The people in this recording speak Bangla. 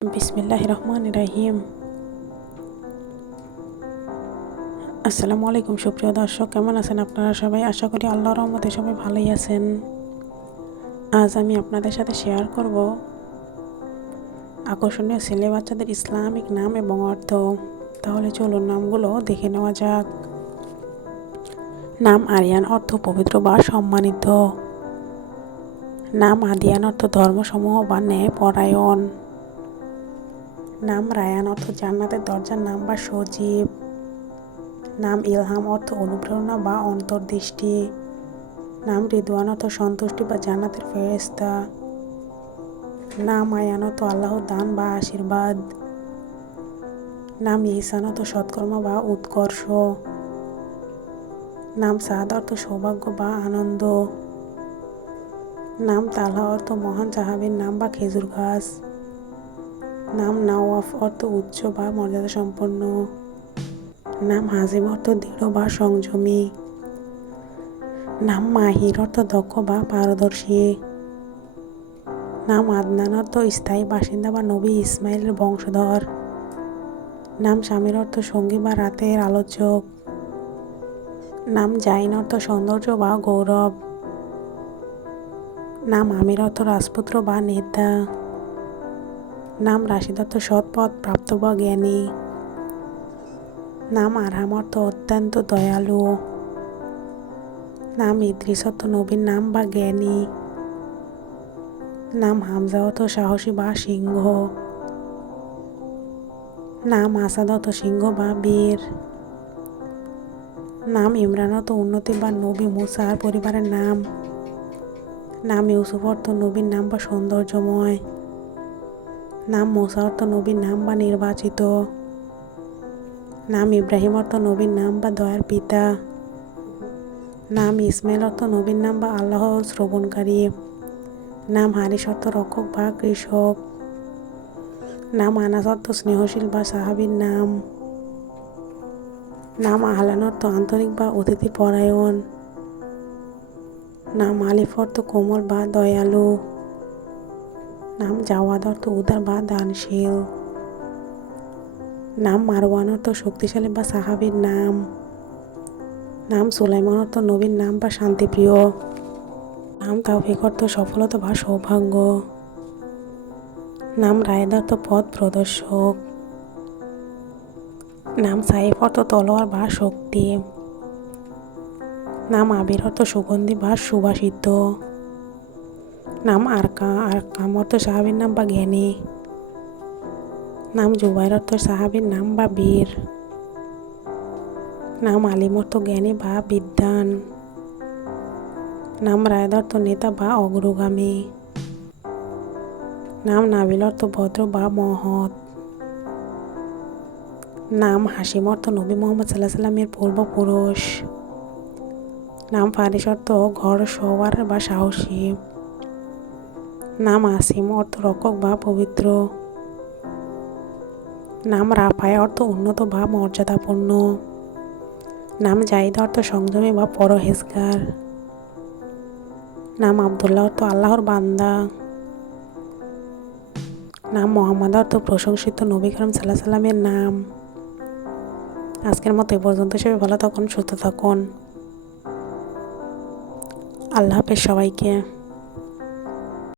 বিসমিল্লাহির রহমানির রহিম। আসসালামু আলাইকুম সুপ্রিয় দর্শক, কেমন আছেন আপনারা সবাই? আশা করি আল্লাহর রহমতে সবাই ভালোই আছেন। আজ আমি আপনাদের সাথে শেয়ার করব আকর্ষণীয় ছেলে বাচ্চাদের ইসলামিক নাম এবং অর্থ। তাহলে চলুন নামগুলো দেখে নেওয়া যাক। নাম আরিয়ান, অর্থ পবিত্র বা সম্মানিত। নাম আদিয়ান, অর্থ ধর্মসমূহ বা ন্যায় পরায়ণ। নাম রায়ান, অর্থ জান্নাতের দরজার নাম বা সজীব। নাম ইলহাম, অর্থ অনুপ্রেরণা বা অন্তর্দৃষ্টি। নাম রিদওয়ান, অর্থ সন্তুষ্টি বা জান্নাতের ফেরেশতা। নাম আয়ান, অর্থ আল্লাহর দান বা আশীর্বাদ। নাম ইহসান, অর্থ সৎকর্ম বা উৎকর্ষ। নাম সাদ, অর্থ সৌভাগ্য বা আনন্দ। নাম তালহা, অর্থ মহান সাহাবীর নাম বা খেজুর গাছ। নাম নওয়াফ, অর্থ উচ্চ বা মর্যাদা সম্পন্ন। নাম হাজিম, অর্থ দৃঢ় বা সংযমী। নাম মাহির, অর্থ দক্ষ বা পারদর্শী। নাম আদনান, অর্থ স্থায়ী বাসিন্দা বা নবী ইসমাইলের বংশধর। নাম স্বামীর, অর্থ সঙ্গী বা রাতের আলোচক। নাম জাইন, অর্থ সৌন্দর্য বা গৌরব। নাম আমির, অর্থ রাজপুত্র বা নেতা। নাম রাশিদ, অর্থ সৎ পথ প্রাপ্ত বা জ্ঞানী। নাম আরহাম, অর্থ অত্যন্ত দয়ালু। নাম ইদ্রিস, অর্থ নবীর নাম বা জ্ঞানী। নাম হামজা, অর্থ সাহসী বা সিংহ। নাম আসাদ, অর্থ সিংহ বা বীর। নাম ইমরান, অর্থ উন্নতি বা নবী মুসার পরিবারের নাম। নাম ইউসুফ, অর্থ নবীর নাম বা সৌন্দর্যময়। নাম মুসা, অর্থ নবীর নাম বা নির্বাচিত। নাম ইব্রাহিম, অর্থ নবীর নাম বা দয়ার পিতা। নাম ইসমাইল, অর্থ নবীর নাম বা আল্লাহ শ্রবণকারী। নাম হারিস, অর্থ রক্ষক বা কৃষক। নাম আনাস, অর্থ স্নেহশীল বা সাহাবীর নাম। নাম আহলান, অর্থ আন্তরিক বা অতিথি পরায়ণ। নাম আলিফ, অর্থ কোমল বা দয়ালু। নাম জাওয়াদ, অর্থ উদার বা দানশীল। নাম মারওয়ান, অর্থ শক্তিশালী বা সাহাবীর নাম। নাম সুলাইমান, অর্থ নবীর নাম বা শান্তিপ্রিয়। নাম তাওফিক, অর্থ সফলতা বা সৌভাগ্য। নাম রায়েদ, অর্থ পথ প্রদর্শক। নাম সাইফ, অর্থ তলোয়ার বা শক্তি। নাম আবির, অর্থ সুগন্ধি বা সুবাসিত। নাম আরকাম, অর্থ সাহাবীর নাম বা জ্ঞানী। নাম জুবাইর, অর্থ সাহাবীর নাম বা বীর। নাম আলিম, অর্থ জ্ঞানী বা বিদ্বান। নাম রায়েদ, অর্থ নেতা বা অগ্রগামী। নাম নাবিল, অর্থ ভদ্র বা মহৎ। নাম হাসিম, অর্থ নবী মুহাম্মদ সাল্লাল্লাহু আলাইহি ওয়াসাল্লামের পূর্বপুরুষ। নাম ফারিস, অর্থ ঘর সওয়ার বা সাহসী। নাম আসিম, অর্থ রক্ষক বা পবিত্র। নাম রাফায়, অর্থ উন্নত বা মর্যাদাপূর্ণ। নাম জাহিদ, অর্থ সংযমী বা পরহেজগার। নাম আব্দুল্লাহ, অর্থ আল্লাহর বান্দা। নাম মোহাম্মদ, অর্থ প্রশংসিত নবী করীম সাল্লাল্লাহু আলাইহি ওয়াসাল্লামের নাম। আজকের মতো এ পর্যন্ত। সবাই ভালো থাকুন, সুস্থ থাকুন। আল্লাহ হাফেজ সবাইকে।